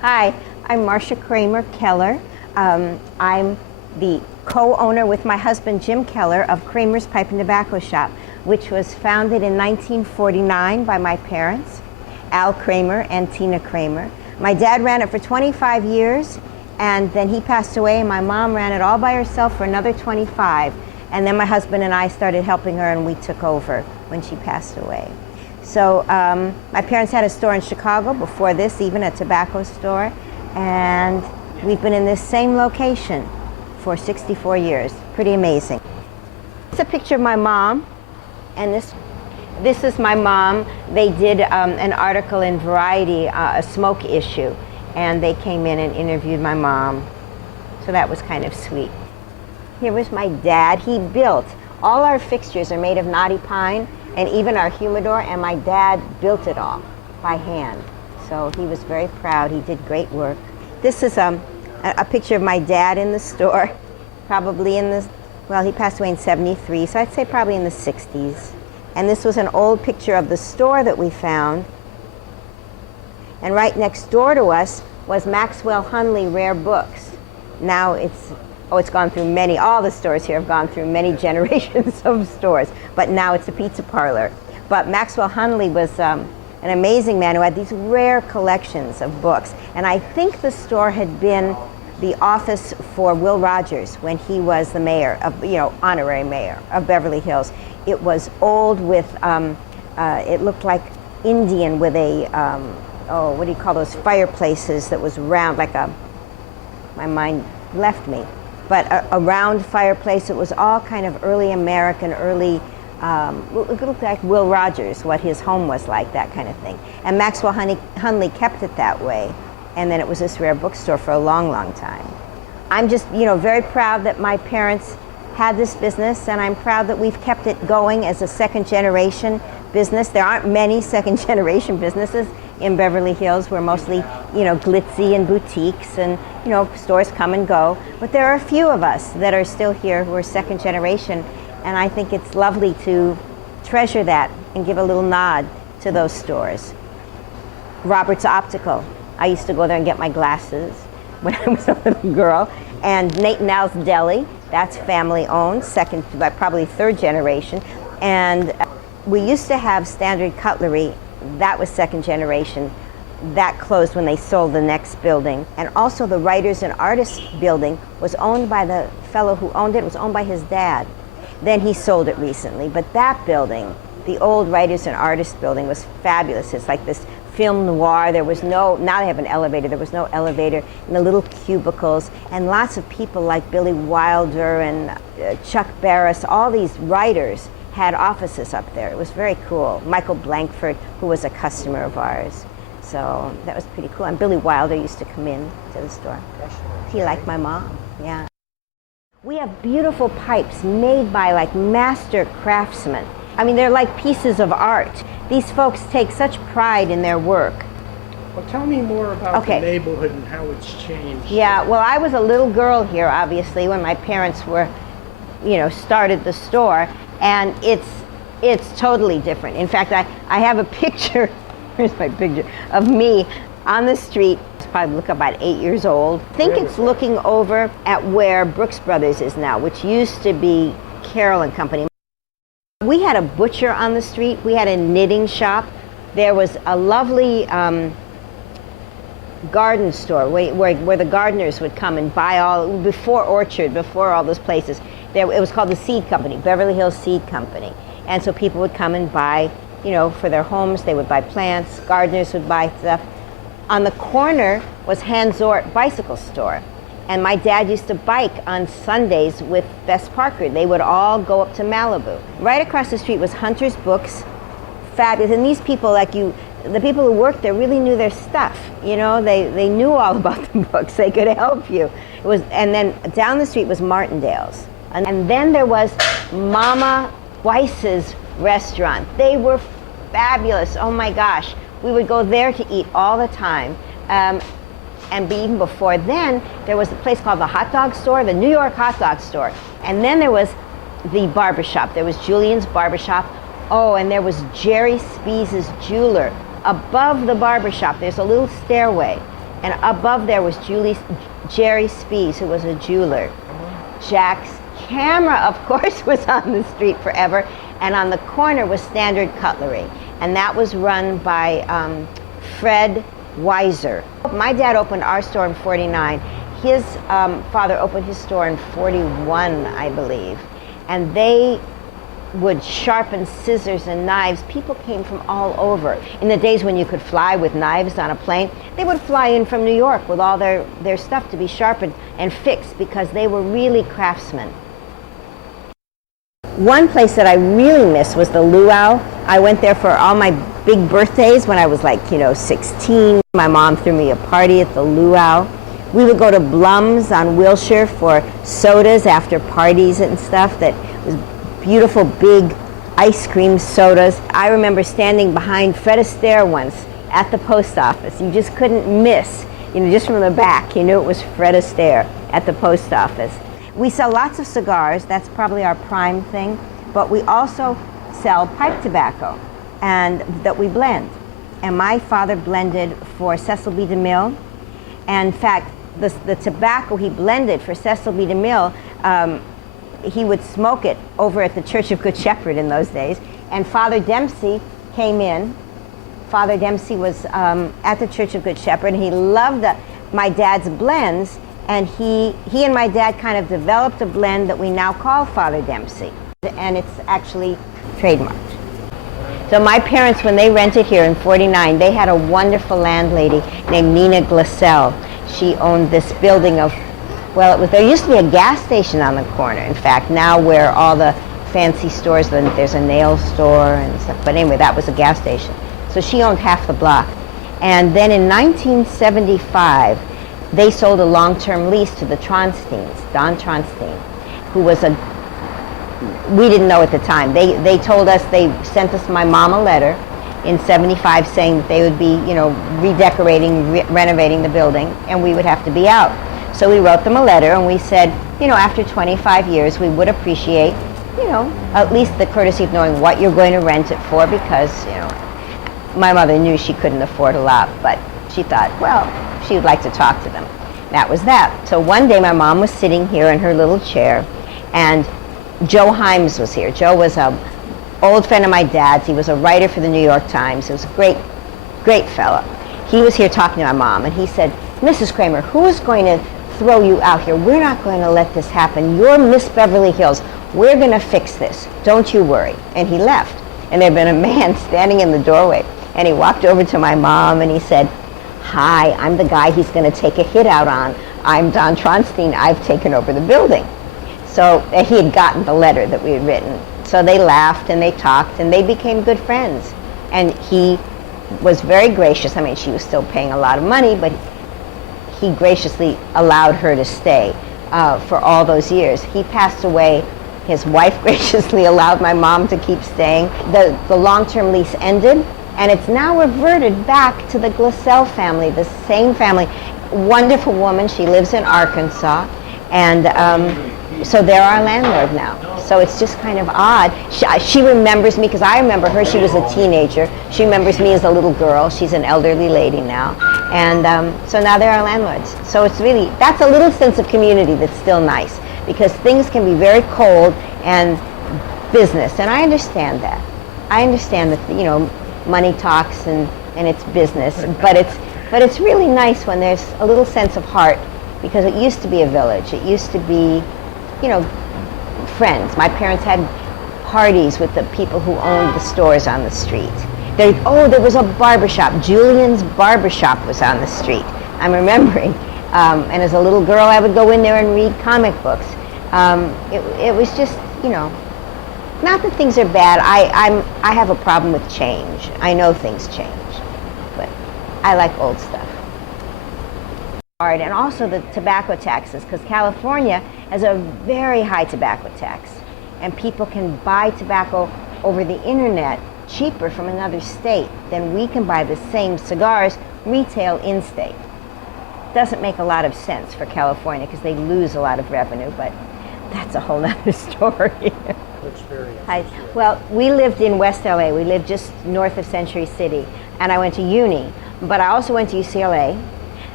Hi, I'm Marsha Kramer Keller. I'm the co-owner with my husband Jim Keller of Kramer's Pipe and Tobacco Shop, which was founded in 1949 by my parents, Al Kramer and Tina Kramer. My dad ran it for 25 years, and then he passed away, and my mom ran it all by herself for another 25. And then my husband and I started helping her, and we took over when she passed away. So my parents had a store in Chicago before this, even a tobacco store, and we've been in this same location for 64 years. Pretty amazing. It's a picture of my mom, and this is my mom. They did an article in Variety, a smoke issue, and they came in and interviewed my mom. So that was kind of sweet. Here was my dad. He built, all our fixtures are made of knotty pine, and even our humidor, and my dad built it all by hand. So he was very proud. He did great work. This is a picture of my dad in the store, probably in the, well, he passed away in '73, so I'd say probably in the 60s. And this was an old picture of the store that we found. And right next door to us was Maxwell Hunley Rare Books. Now it's gone through many, all the stores here have gone through many generations of stores, but now it's a pizza parlor. But Maxwell Hunley was an amazing man who had these rare collections of books. And I think the store had been the office for Will Rogers when he was the mayor of, honorary mayor of Beverly Hills. It was old with, it looked like Indian with a, what do you call those fireplaces that was round, like my mind left me. But a round fireplace. It was all kind of early American, early, it looked like Will Rogers, what his home was like, that kind of thing. And Maxwell Hunley kept it that way. And then it was this rare bookstore for a long, long time. I'm just, very proud that my parents had this business, and I'm proud that we've kept it going as a second generation business. There aren't many second generation businesses in Beverly Hills. We're mostly, glitzy and boutiques, and, stores come and go. But there are a few of us that are still here who are second generation, and I think it's lovely to treasure that and give a little nod to those stores. Robert's Optical. I used to go there and get my glasses when I was a little girl. And Nate and Al's Deli, that's family owned, second, probably third generation. And we used to have Standard Cutlery, that was second generation. That closed when they sold the next building. And also the Writers and Artists building was owned by the fellow who owned it, was owned by his dad. Then he sold it recently. But that building, the old Writers and Artists building, was fabulous. It's like this film noir. There was no, now they have an elevator, there was no elevator, in the little cubicles, and lots of people like Billy Wilder and Chuck Barris, all these writers had offices up there. It was very cool. Michael Blankford, who was a customer of ours. So that was pretty cool. And Billy Wilder used to come in to the store. He liked my mom, yeah. We have beautiful pipes made by like master craftsmen. I mean, they're like pieces of art. These folks take such pride in their work. Well, tell me more about the neighborhood and how it's changed. Yeah, well, I was a little girl here, obviously, when my parents were, started the store, and it's totally different. In fact, I have a picture, here's my picture, of me on the street. It's probably look about 8 years old. I think it's looking over at where Brooks Brothers is now, which used to be Carroll and Company. We had a butcher on the street. We had a knitting shop. There was a lovely garden store where the gardeners would come and buy all, before Orchard, before all those places. It was called the Seed Company, Beverly Hills Seed Company. And so people would come and buy, for their homes. They would buy plants. Gardeners would buy stuff. On the corner was Hans Zort Bicycle Store. And my dad used to bike on Sundays with Bess Parker. They would all go up to Malibu. Right across the street was Hunter's Books, fabulous. And these people, the people who worked there really knew their stuff. They knew all about the books. They could help you. And then down the street was Martindale's. And then there was Mama Weiss's restaurant. They were fabulous. Oh my gosh. We would go there to eat all the time. And even before then, there was a place called the Hot Dog Store, the New York Hot Dog Store. And then there was the barbershop. There was Julian's Barbershop. Oh, and there was Jerry Spees' Jeweler. Above the barbershop, there's a little stairway. And above there was Jerry Spees, who was a jeweler. Jack's Camera, of course, was on the street forever. And on the corner was Standard Cutlery. And that was run by Fred Weiser. My dad opened our store in 49. His father opened his store in 41, I believe. And they would sharpen scissors and knives. People came from all over. In the days when you could fly with knives on a plane, they would fly in from New York with all their stuff to be sharpened and fixed because they were really craftsmen. One place that I really missed was the Luau. I went there for all my big birthdays when I was like, 16. My mom threw me a party at the Luau. We would go to Blum's on Wilshire for sodas after parties and stuff. That was beautiful big ice cream sodas. I remember standing behind Fred Astaire once at the post office. You just couldn't miss, just from the back, you knew it was Fred Astaire at the post office. We sell lots of cigars, that's probably our prime thing, but we also sell pipe tobacco and that we blend. And my father blended for Cecil B. DeMille. And in fact, the tobacco he blended for Cecil B. DeMille, he would smoke it over at the Church of Good Shepherd in those days. And Father Dempsey came in. Father Dempsey was at the Church of Good Shepherd, and he loved my dad's blends, and he and my dad kind of developed a blend that we now call Father Dempsey, and it's actually trademarked. So my parents, when they rented here in 49, they had a wonderful landlady named Nina Glassell. She owned this building of, there used to be a gas station on the corner. In fact, now where all the fancy stores, there's a nail store and stuff. But anyway, that was a gas station. So she owned half the block. And then in 1975, they sold a long-term lease to the Tronsteins, Don Tronstein, who was we didn't know at the time. They told us, they sent us, my mom, a letter in 75 saying that they would be, redecorating, renovating the building, and we would have to be out. So we wrote them a letter and we said, after 25 years, we would appreciate, at least the courtesy of knowing what you're going to rent it for, because, my mother knew she couldn't afford a lot, but she thought, she would like to talk to them. That was that. So one day my mom was sitting here in her little chair, and Joe Himes was here. Joe was an old friend of my dad's. He was a writer for the New York Times. He was a great, great fellow. He was here talking to my mom, and he said, Mrs. Kramer, who is going to throw you out here? We're not going to let this happen. You're Miss Beverly Hills. We're going to fix this. Don't you worry. And he left. And there had been a man standing in the doorway, and he walked over to my mom, and he said, hi, I'm the guy he's going to take a hit out on. I'm Don Tronstein. I've taken over the building. So he had gotten the letter that we had written. So they laughed and they talked and they became good friends. And he was very gracious. I mean, she was still paying a lot of money, but he graciously allowed her to stay for all those years. He passed away. His wife graciously allowed my mom to keep staying. The long-term lease ended, and it's now reverted back to the Glassell family, the same family. Wonderful woman. She lives in Arkansas. And so they're our landlord now. So it's just kind of odd. She remembers me because I remember her. She was a teenager. She remembers me as a little girl. She's an elderly lady now. And so now they're our landlords. So it's really, that's a little sense of community that's still nice, because things can be very cold and business. And I understand that. I understand that, money talks and it's business. But it's really nice when there's a little sense of heart, because it used to be a village. It used to be, friends. My parents had parties with the people who owned the stores on the street. There was a barbershop. Julian's Barbershop was on the street. I'm remembering. And as a little girl, I would go in there and read comic books. It was just, not that things are bad. I have a problem with change. I know things change, but I like old stuff. And also the tobacco taxes, because California has a very high tobacco tax, and people can buy tobacco over the internet cheaper from another state than we can buy the same cigars retail in-state. Doesn't make a lot of sense for California because they lose a lot of revenue, but that's a whole other story. Experience. Well, we lived in West LA. We lived just north of Century City, and I went to uni, but I also went to UCLA.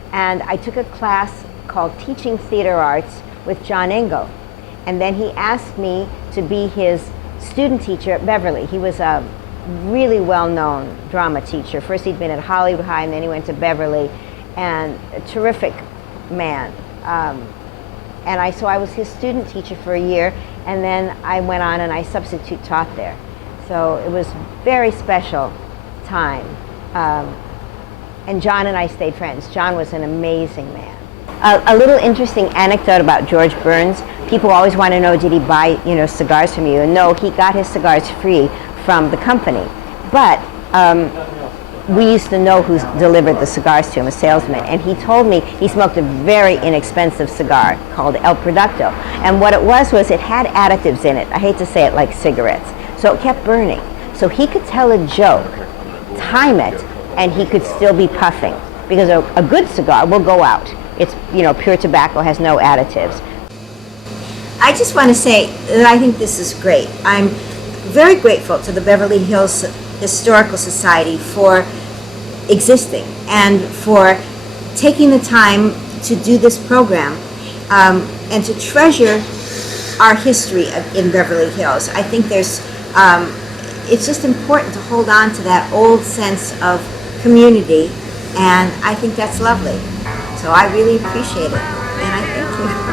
And I took a class called Teaching Theater Arts with John Engel. And then he asked me to be his student teacher at Beverly. He was a really well-known drama teacher. First he'd been at Hollywood High, and then he went to Beverly, and a terrific man. So I was his student teacher for a year, and then I went on and I substitute taught there. So it was very special time. And John and I stayed friends. John was an amazing man. A little interesting anecdote about George Burns. People always want to know, did he buy, cigars from you? And no, he got his cigars free from the company. But we used to know who delivered the cigars to him, a salesman. And he told me he smoked a very inexpensive cigar called El Producto. And what it was it had additives in it. I hate to say it, like cigarettes. So it kept burning. So he could tell a joke, time it, and he could still be puffing. Because a good cigar will go out. It's, pure tobacco, has no additives. I just want to say that I think this is great. I'm very grateful to the Beverly Hills Historical Society for existing and for taking the time to do this program and to treasure our history in Beverly Hills. I think it's just important to hold on to that old sense of community, and I think that's lovely. So I really appreciate it, and I thank you.